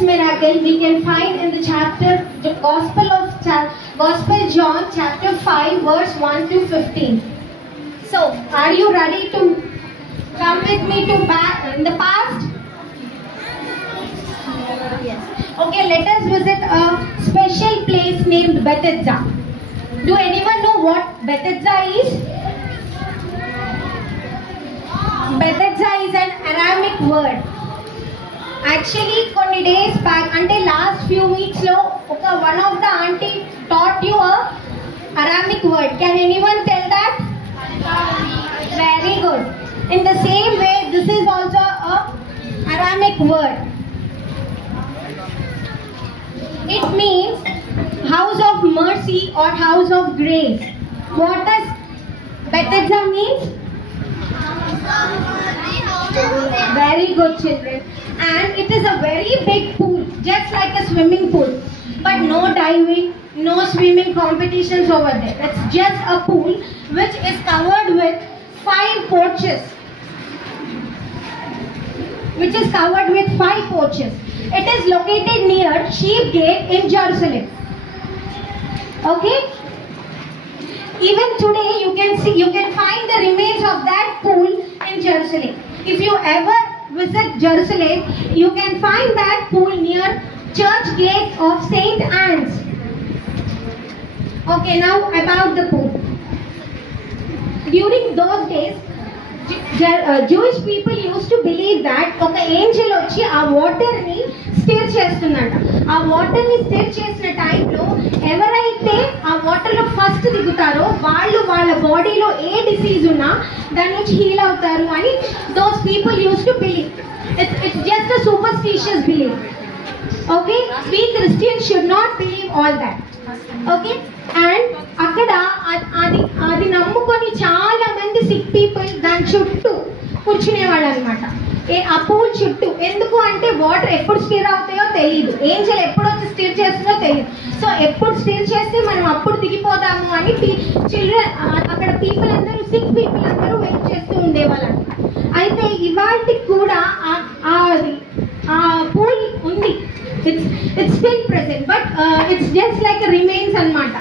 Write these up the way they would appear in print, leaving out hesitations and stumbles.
this miracle we can find in the chapter, the Gospel John chapter 5 verse 1 to 15. So, are you ready to come with me to back in the past? Yes. Okay, let us visit a special place named Bethesda. Do anyone know what Bethesda is? Bethesda is an Aramaic word. Actually, కొన్ని days back, అంటే last few weeks లో one of the auntie taught you a Aramaic word. Can anyone tell that? Very good. In the same way, this is also a Aramaic word. It means house of mercy or house of grace. What does Bethesda means? Very good, children. And it is a very big pool, just like a swimming pool, but no diving, no swimming competitions over there. It's just a pool which is covered with 5 porches. It is located near Sheep Gate in Jerusalem. Okay? Even today you can find the remains of that pool in Jerusalem. If you ever visit Jerusalem, you can find that pool near Church Gate of Saint Anne's. Okay, now about the pool. During those days, Jewish people used to believe that ఒక Angel వచ్చి ఆ water ని stir చేస్తుందంట. ఆ water ని stir చేసిన టైంలో ఎవరైతే ఆ వాటర్ లో ఫస్ట్ దిగుతారో వాళ్ళ బాడీలో ఏ డిసీజ్ ఉన్నా దాని నుంచి హీల్ అవుతారు అని those people use to believe. It's just a superstitious believe. Okay, we Christians should not believe all that. Okay, and అక్కడ అది నమ్ముకొని చాలా మంది సిక్ పీపుల్ దాని చుట్టూ కూర్చునేవాళ్ళు అనమాట. ఆ పూల్ చుట్టూ. ఎందుకు అంటే వాటర్ ఎప్పుడు స్టిర్ అవుతాయో తెలియదు, ఏంజెల్ ఎప్పుడు వచ్చి స్టిర్ చేస్తుందో తెలియదు. సో ఎప్పుడు స్టిర్ చేస్తే మనం అప్పుడు దిగిపోదాము అని చిల్డ్రన్ అక్కడ పీపుల్ అందరూ, సిక్ పీపుల్ అందరూ వెయిట్ చేస్తూ ఉండేవాళ్ళు. అయితే ఇవాళకి కూడా ఆ పూల్ ఉంది. It's still present, but it's just like a remains anamata.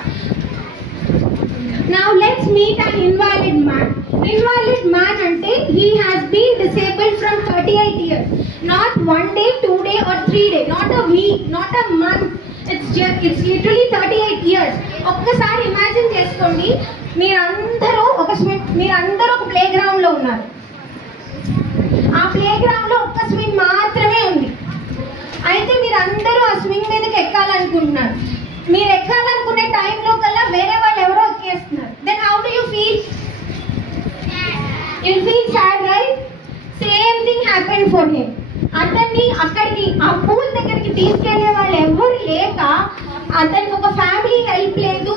Now let's meet an invalid man. Invalid man ante he has been disabled from 38 years. Not 1 day, 2 day or 3 day, not a week, not a month. It's literally 38 years. ఒక్కసారి imagine చేసుకోండి, మీరందరూ ఒక play ground లో ఉన్నారు. ఆ play ground లో ఒక్క swing మాత్రమే ఉంది. అయితే మీరందరూ ఆ స్వింగ్ మీదకి ఎక్కాలనుకుంటున్నారు. మీరు ఎక్కాలనుకునే టైంలో కల్లా వేరే వాళ్ళు ఎవరో ఎక్కేస్తున్నారు. Then how do you feel? You feel sad, right? Same thing happen for him. అతన్ని అక్కడికి ఆ పూల్ దగ్గరికి తీసుకెళ్లే వాళ్ళు ఎవరు లేక, అతనికి ఒక ఫ్యామిలీ హెల్ప్ లేదు,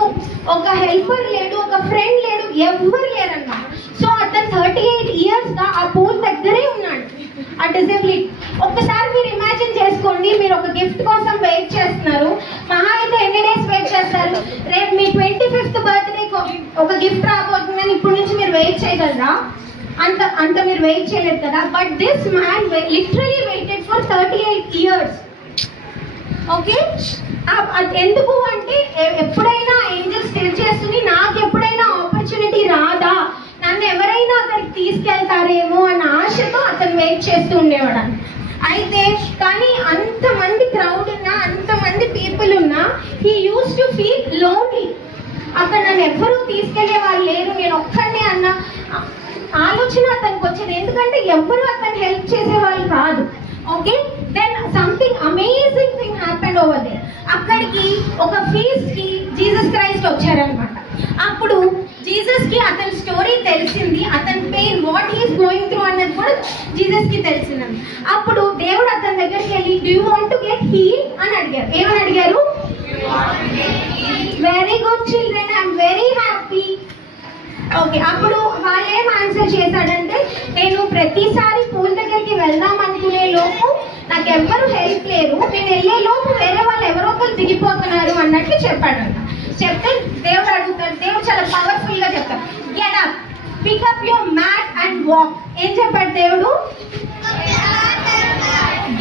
ఒక హెల్పర్ లేడు, ఒక ఫ్రెండ్ లేడు, ఎవరు లేరన్నమాట. సో అతను 38 years గా ఆ పూల్ దగ్గరే ఉన్నాడు, ఆ డిసేబిలిటీ. ఒక్కసారి మీరు ఇమాజిన్ చేసుకోండి, మీరు ఒక గిఫ్ట్ కోసం వెయిట్ చేస్తున్నారు. మహా అయితే ఎన్ని డేస్ వెయిట్ చేస్తారు? రేపు మీ 25th బర్త్డే ఒక గిఫ్ట్ రాబోతుందని ఇప్పటి నుంచి మీరు వెయిట్ చేయగలరా? అంత మీరు వెయిట్ చేయలేదు కదా. But this man literally waited for 38 years. Okay, ఎందుకు అంటే ఎప్పుడైనా ఏంజెల్ స్టిర్ చేస్తుంది, నాకు ఎప్పుడైనా ఆపర్చునిటీ రాదా, నన్ను ఎవరైనా అక్కడికి తీసుకెళ్తారేమో అన్న ఆశతో అతను వెయిట్ చేస్తూ ఉండేవాడు. అయితే కానీ అంతమంది క్రౌడ్ ఉన్నా, అంతమంది పీపుల్ ఉన్నా, he use to feel lonely. అక్కడ నన్ను ఎవ్వరూ తీసుకెళ్లే వాళ్ళు లేరు, నేను ఒక్కడే అన్న ఆలోచన అతనికి వచ్చేది. ఎందుకంటే ఎవ్వరూ అతను హెల్ప్ చేసే వాళ్ళు కాదు. Okay, then something amazing thing happened over there. అక్కడికి ఒక ఫీస్ట్ కి జీసస్ క్రైస్ట్ వచ్చారనమాట. అప్పుడు జీసస్ కి అతని స్టోరీ తెలిసింది, అతని pain what he's going through అన్నది కూడా జీసస్ కి తెలిసిందండి. అప్పుడు దేవుడు అతని దగ్గరికి వెళ్ళి do you want to get heal అని అడిగారు. ఏమని అడిగారు? Very good children, I'm very happy. Okay, అప్పుడు వాళ్ళు ఏం ఆన్సర్ చేశాడంటే, నేను ప్రతిసారి పూల్ దగ్గరికి వెళ్దాం అనుకునే లోపు నాకు ఎవ్వరు హెల్ప్ లేరు, నేను వెళ్ళే లోపు వేరే వాళ్ళు ఎవరో ఒకరు దిగిపోతున్నారు అన్నట్లు చెప్పాడంట. చెప్తే దేవుడు అడుగుతాడు, దేవుడు చాలా పవర్ఫుల్ గా చెప్తాడు, get up, pick up your mat and walk. ఏం చెప్పాడు దేవుడు?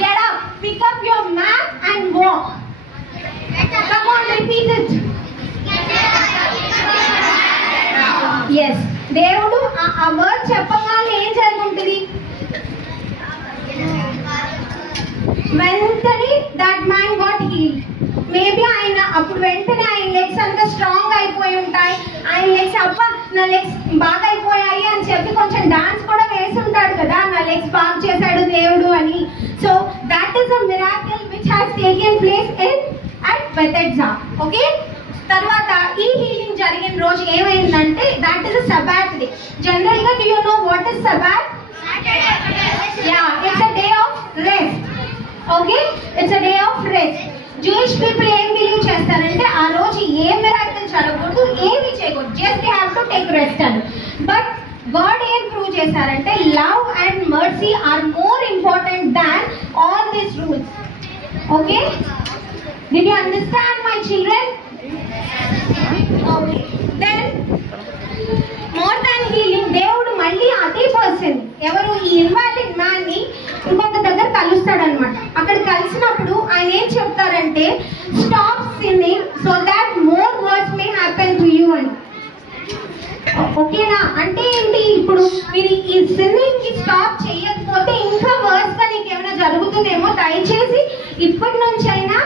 Get up, pick up your mat వెంటనే that man got healed. Maybe ఆయన అప్పుడు వెంటనే ఆయన లెగ్స్ అంతా స్ట్రాంగ్ అయిపోయి ఉంటాయి. ఆయన లెగ్స్ అబ్బా నా లెగ్స్ బాగా అయిపోయాయి అని చెప్పి కొంచెం డాన్స్ కూడా వేసి ఉంటాడు కదా, నా లెగ్స్ బాగా చేశాడు దేవుడు అని. So that is a miracle which has taken place at Bethesda. Okay, తర్వాత ఈ హీలింగ్ జరిగిన రోజు ఏమైందంటే that is Sabbath day. General గా do you know what is Sabbath? Yeah, it's a day of rest. Okay, it's a day of rest. Jewish people ఏం believe చేస్తారంటే ఆ రోజు ఏ మిరాకిల్ జరగకూడదు, ఏమి చేయకూడదు, just they have to take rest అని. బట్ గాడ్ ఏం ప్రూవ్ చేశారంటే love and mercy are more important than all these rules. Okay, did you understand my children? Okay, then more than healing, దేవుడు మళ్ళీ అదే person ఎవరు ఈ invalid man ని ఇంకొక దగ్గర కలుస్తాడు అనమాట. అక్కడ కలిసినప్పుడు ఆయన ఏం చెప్తారంటే stop sinning so that more words may happen to you అని. ఓకేనా? అంటే ఏంటి, ఇప్పుడు మీరు ఈ సిన్నింగ్ కి స్టాప్ చేయకపోతే ఇంకా వర్స్ గా నీకు ఏమైనా జరుగుతుందేమో, దయచేసి ఇప్పటి నుంచి అయినా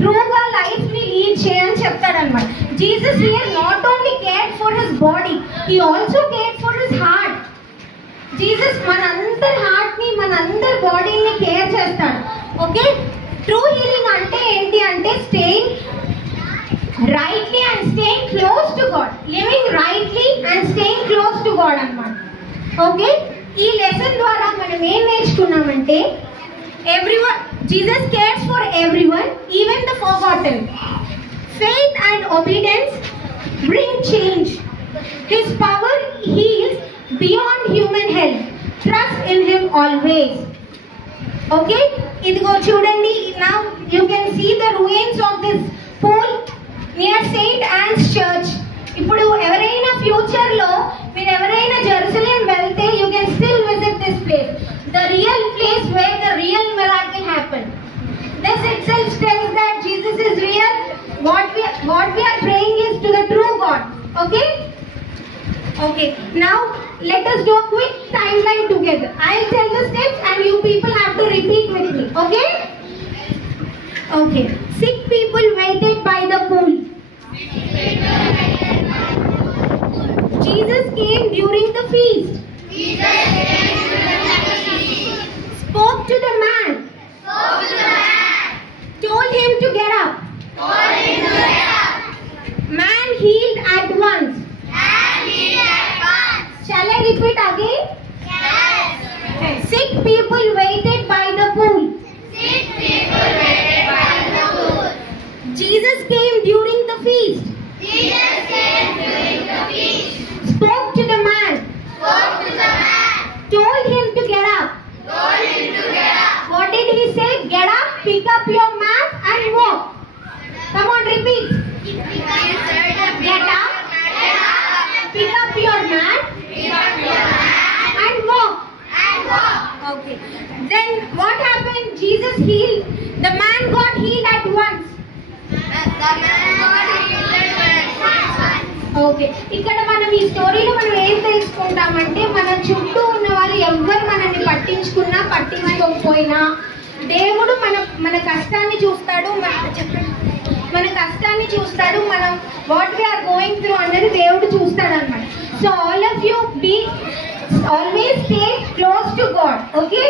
ట్రూగా లైఫ్ ని లీడ్ చేయని చెప్తాడనమాట. Jesus here not only cared for his body, he also cared for his heart. Jesus మనందరి హార్ట్ ని మనందరి బాడీని కేర్ చేస్తాడు. ఓకే, ట్రూ హీలింగ్ అంటే ఏంటి అంటే staying rightly and staying close to God, living rightly and staying close to God అన్నమాట. Okay, ఈ లెసన్ ద్వారా మనం ఏం నేర్చుకున్నామంటే everyone, Jesus cares for everyone, even the forgotten. Faith and obedience bring change. His power heals beyond human help. Trust in him always. Okay, idigo chudandi, now you can see the ruins of this pool near St. Anne's Church. ఇప్పుడు ఎవరైనా future లో మీరు ఎవరైనా Jerusalem వెళ్తే you can still visit this place, the real place where the real miracle happened. This itself tells that Jesus is real. What we are praying is to the true God. Okay, okay, now let us do a quick timeline together. I'll tell the steps and you people have to repeat with me. Okay, okay. Sick people waited by the pool. Jesus came during the feast. Spoke to the man. Told him to get up. Man healed at once. Shall I repeat again? Sick people waited by the pool. Jesus came during the feast. Spoke to the man. Told him to get up. What did he say? Get up, pick up your mat and walk. Come on, repeat. Get up, pick up your mat and walk. Okay. Then what happened? Jesus healed. The man got healed at once. Okay, ఇక్కడ మనం ఈ స్టోరీలో మనం ఏం తెలుసుకుంటామంటే మన చుట్టూ ఉన్న వాళ్ళు ఎవ్వరు మనల్ని పట్టించుకున్నా పట్టించుకోకపోయినా దేవుడు మన కష్టాన్ని చూస్తాడు, మన కష్టాన్ని చూస్తాడు, మనం వాట్ వీఆర్ గోయింగ్ త్రూ అన్నది దేవుడు చూస్తాడు అనమాట. So all of you be always stay close to God. Okay.